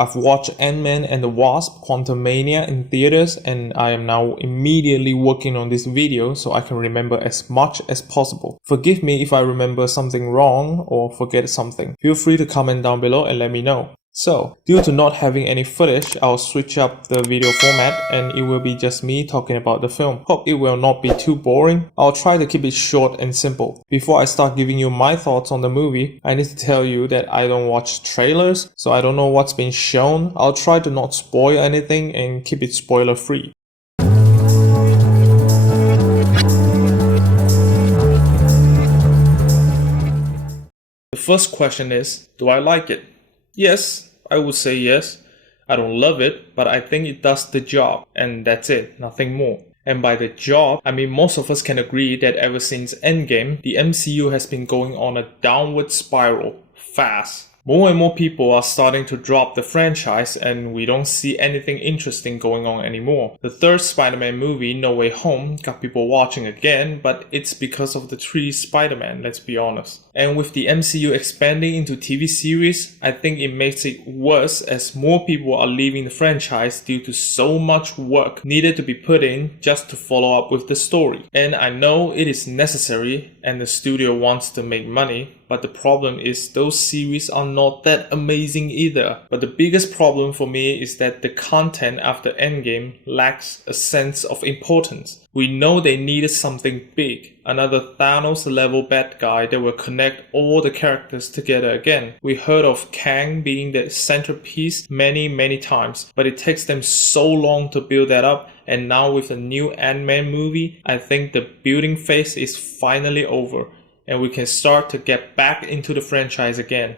I've watched Antman and the Wasp Quantumania in theaters, and I am now immediately working on this video so I can remember as much as possible. Forgive me if I remember something wrong or forget something. Feel free to comment down below and let me know. So, due to not having any footage, I'll switch up the video format and it will be just me talking about the film. Hope it will not be too boring. I'll try to keep it short and simple. Before I start giving you my thoughts on the movie, I need to tell you that I don't watch trailers, so I don't know what's been shown. I'll try to not spoil anything and keep it spoiler free. The first question is, do I like it? Yes, I would say yes. I don't love it, but I think it does the job, and that's it, nothing more. And by the job, I mean most of us can agree that ever since Endgame, the MCU has been going on a downward spiral, fast. More and more people are starting to drop the franchise and we don't see anything interesting going on anymore. The third Spider-Man movie, No Way Home, got people watching again, but it's because of the 3 Spider-Man, let's be honest. And with the MCU expanding into TV series, I think it makes it worse as more people are leaving the franchise due to so much work needed to be put in just to follow up with the story. And I know it is necessary and the studio wants to make money, but the problem is those series are not that amazing either. But the biggest problem for me is that the content after Endgame lacks a sense of importance. We know they needed something big, another Thanos level bad guy that will connect all the characters together again. We heard of Kang being the centerpiece many times, but it takes them so long to build that up, and now with the new Ant-Man movie, I think the building phase is finally over and we can start to get back into the franchise again.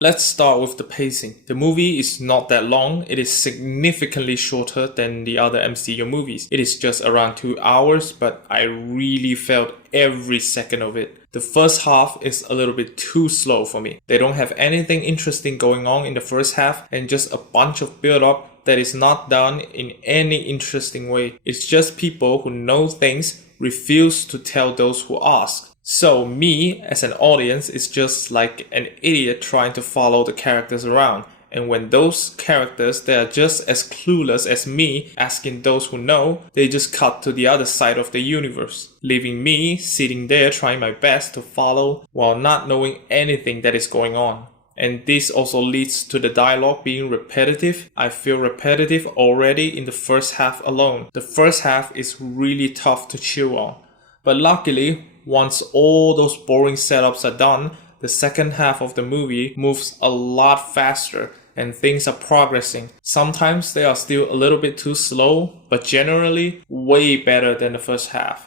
Let's start with the pacing. The movie is not that long. It is significantly shorter than the other MCU movies. It is just around 2 hours, but I really felt every second of it. The first half is a little bit too slow for me. They don't have anything interesting going on in the first half and just a bunch of build-up that is not done in any interesting way. It's just people who know things refuse to tell those who ask. So me, as an audience, is just like an idiot trying to follow the characters around. And when those characters, they are just as clueless as me asking those who know, they just cut to the other side of the universe, leaving me sitting there trying my best to follow while not knowing anything that is going on. And this also leads to the dialogue being repetitive. I feel repetitive already in the first half alone. The first half is really tough to chew on. But luckily, once all those boring setups are done, the second half of the movie moves a lot faster and things are progressing. Sometimes they are still a little bit too slow, but generally way better than the first half.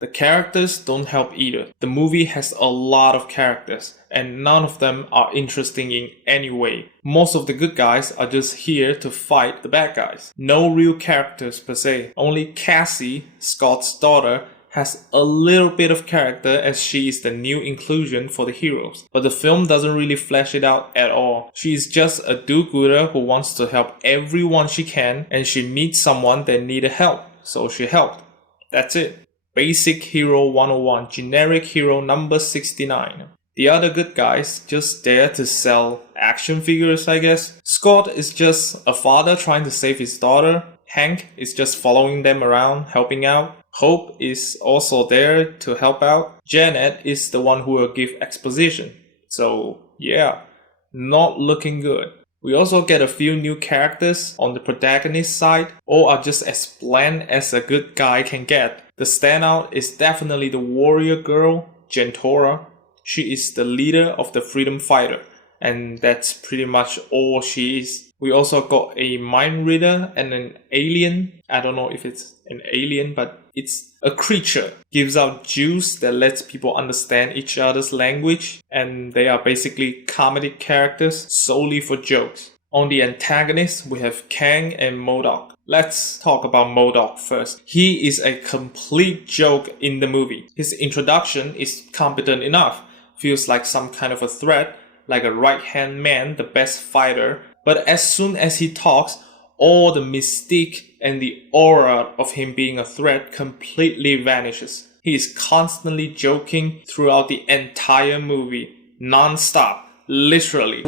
The characters don't help either. The movie has a lot of characters and none of them are interesting in any way. Most of the good guys are just here to fight the bad guys. No real characters per se. Only Cassie, Scott's daughter, has a little bit of character as she is the new inclusion for the heroes. But the film doesn't really flesh it out at all. She is just a do-gooder who wants to help everyone she can and she meets someone that needed help, so she helped. That's it. Basic Hero 101, generic hero number 69. The other good guys just there to sell action figures, I guess. Scott is just a father trying to save his daughter. Hank is just following them around, helping out. Hope is also there to help out. Janet is the one who will give exposition. So yeah, not looking good. We also get a few new characters on the protagonist side, all are just as bland as a good guy can get. The standout is definitely the warrior girl, Jentora. She is the leader of the freedom fighter, and that's pretty much all she is. We also got a mind reader and an alien. I don't know if it's an alien, but it's a creature. Gives out juice that lets people understand each other's language, and they are basically comedic characters solely for jokes. On the antagonist, we have Kang and MODOK. Let's talk about MODOK first. He is a complete joke in the movie. His introduction is competent enough. Feels like some kind of a threat, like a right-hand man, the best fighter, But as soon as he talks, all the mystique and the aura of him being a threat completely vanishes. He is constantly joking throughout the entire movie, non-stop, literally.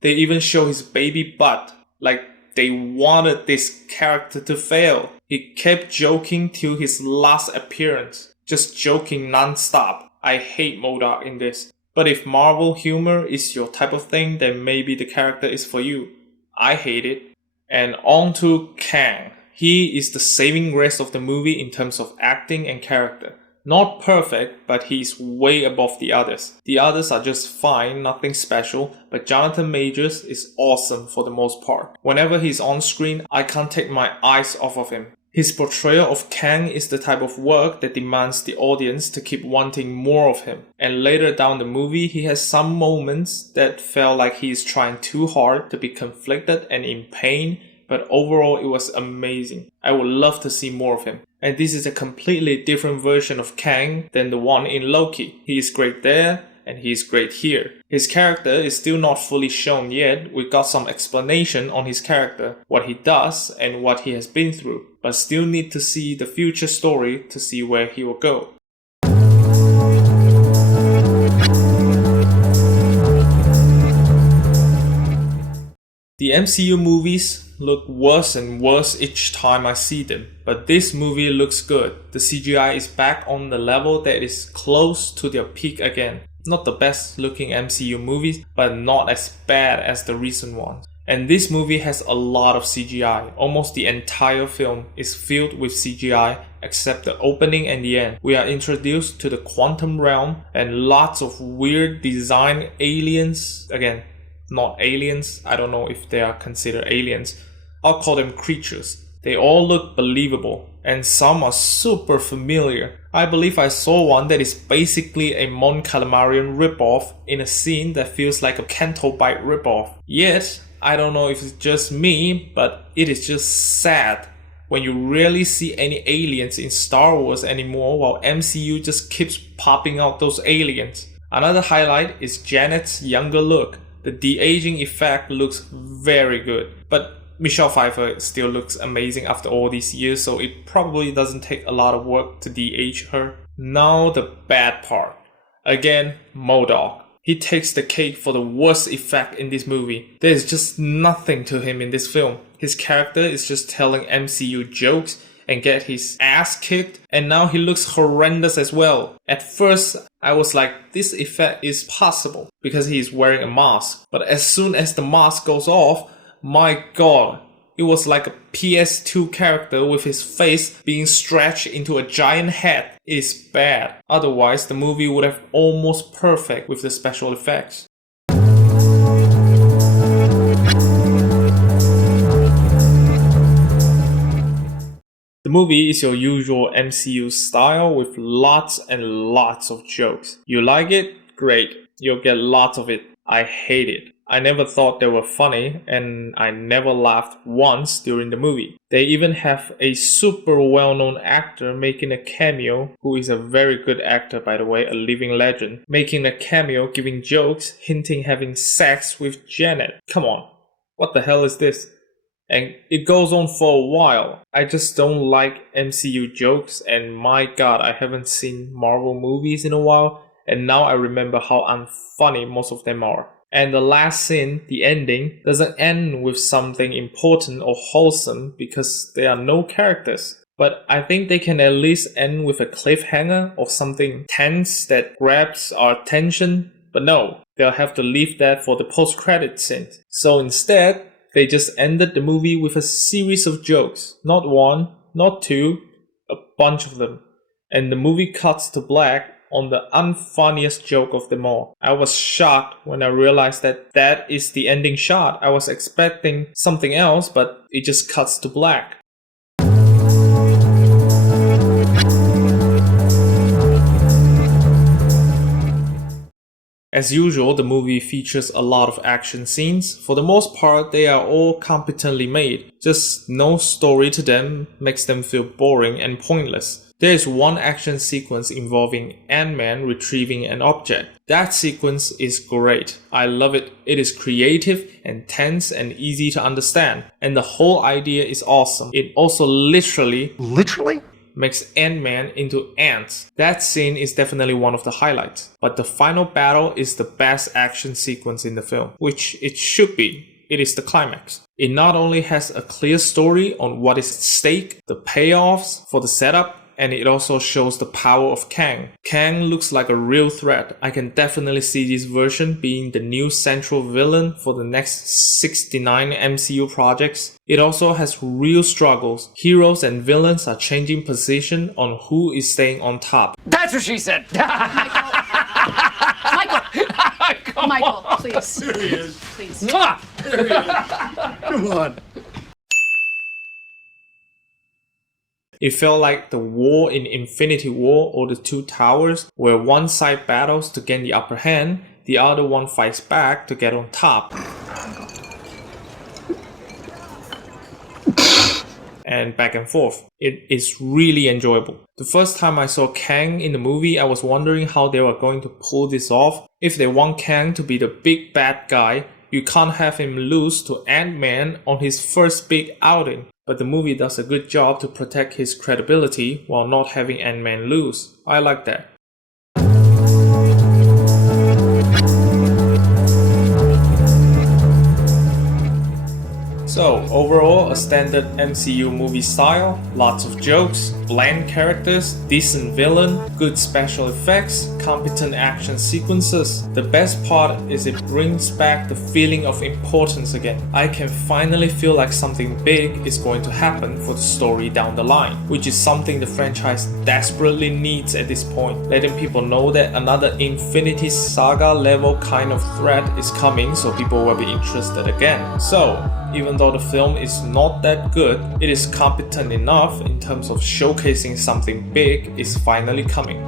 They even show his baby butt, like they wanted this character to fail. He kept joking till his last appearance, just joking non-stop. I hate MODOK in this. But if Marvel humor is your type of thing, then maybe the character is for you. I hate it. And on to Kang. He is the saving grace of the movie in terms of acting and character. Not perfect, but he's way above the others. The others are just fine, nothing special, but Jonathan Majors is awesome for the most part. Whenever he's on screen, I can't take my eyes off of him. His portrayal of Kang is the type of work that demands the audience to keep wanting more of him. And later down the movie, he has some moments that felt like he is trying too hard to be conflicted and in pain, but overall it was amazing. I would love to see more of him. And this is a completely different version of Kang than the one in Loki. He is great there, and he is great here. His character is still not fully shown yet. We got some explanation on his character, what he does and what he has been through, but still need to see the future story to see where he will go. The MCU movies look worse and worse each time I see them, but this movie looks good. The CGI is back on the level that is close to their peak again. Not the best looking MCU movies, but not as bad as the recent ones. And this movie has a lot of CGI. Almost the entire film is filled with CGI except the opening and the end. We are introduced to the quantum realm and lots of weird design aliens. Again, not aliens. I don't know if they are considered aliens. I'll call them creatures. They all look believable, and some are super familiar. I believe I saw one that is basically a Mon Calamarian ripoff in a scene that feels like a Canto Bight ripoff. Yet, I don't know if it's just me, but it is just sad when you rarely see any aliens in Star Wars anymore, while MCU just keeps popping out those aliens. Another highlight is Janet's younger look. The de-aging effect looks very good, but Michelle Pfeiffer still looks amazing after all these years, so it probably doesn't take a lot of work to de-age her. Now the bad part. Again, MODOK. He takes the cake for the worst effect in this movie. There is just nothing to him in this film. His character is just telling MCU jokes and get his ass kicked, and now he looks horrendous as well. At first, I was like, this effect is possible because he is wearing a mask. But as soon as the mask goes off, my god, it was like a PS2 character with his face being stretched into a giant head. It is bad. Otherwise, the movie would have almost perfect with the special effects. The movie is your usual MCU style with lots and lots of jokes. You like it? Great. You'll get lots of it. I hate it. I never thought they were funny, and I never laughed once during the movie. They even have a super well-known actor making a cameo, who is a very good actor by the way, a living legend, making a cameo giving jokes, hinting having sex with Janet. Come on, what the hell is this? And it goes on for a while. I just don't like MCU jokes, and my god, I haven't seen Marvel movies in a while, and now I remember how unfunny most of them are. And the last scene, the ending, doesn't end with something important or wholesome because there are no characters. But I think they can at least end with a cliffhanger or something tense that grabs our attention. But no, they'll have to leave that for the post-credit scene. So instead, they just ended the movie with a series of jokes. Not one, not two, a bunch of them. And the movie cuts to black on the unfunniest joke of them all. I was shocked when I realized that that is the ending shot. I was expecting something else, but it just cuts to black. As usual, the movie features a lot of action scenes. For the most part, they are all competently made. Just no story to them makes them feel boring and pointless. There is one action sequence involving Ant-Man retrieving an object. That sequence is great. I love it. It is creative and tense and easy to understand. And the whole idea is awesome. It also literally makes Ant-Man into ants. That scene is definitely one of the highlights. But the final battle is the best action sequence in the film, which it should be. It is the climax. It not only has a clear story on what is at stake, the payoffs for the setup, and it also shows the power of Kang. Kang looks like a real threat. I can definitely see this version being the new central villain for the next 69 MCU projects. It also has real struggles. Heroes and villains are changing position on who is staying on top. That's what she said! Michael, please. There he is. Please. Mwah! There he is. Come on. It felt like the war in Infinity War or the Two Towers, where one side battles to gain the upper hand, the other one fights back to get on top. And back and forth. It is really enjoyable. The first time I saw Kang in the movie, I was wondering how they were going to pull this off. If they want Kang to be the big bad guy, you can't have him lose to Ant-Man on his first big outing. But the movie does a good job to protect his credibility while not having Ant-Man lose. I like that. So, overall, a standard MCU movie style, lots of jokes, bland characters, decent villain, good special effects, competent action sequences. The best part is it brings back the feeling of importance again. I can finally feel like something big is going to happen for the story down the line, which is something the franchise desperately needs at this point, letting people know that another Infinity Saga level kind of threat is coming, so people will be interested again. So, even though the film is not that good, it is competent enough in terms of showcasing something big is finally coming.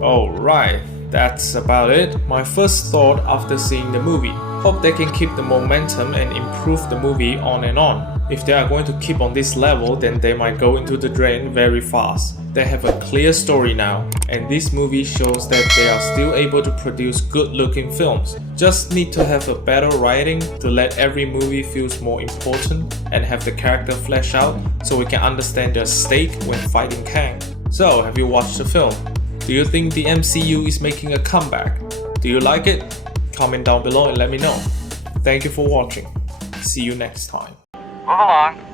Alright, that's about it. My first thought after seeing the movie. Hope they can keep the momentum and improve the movie on and on. If they are going to keep on this level, then they might go into the drain very fast. They have a clear story now, and this movie shows that they are still able to produce good looking films. Just need to have a better writing to let every movie feels more important and have the character flesh out so we can understand their stake when fighting Kang. So, have you watched the film? Do you think the MCU is making a comeback? Do you like it? Comment down below and let me know. Thank you for watching. See you next time. Move along.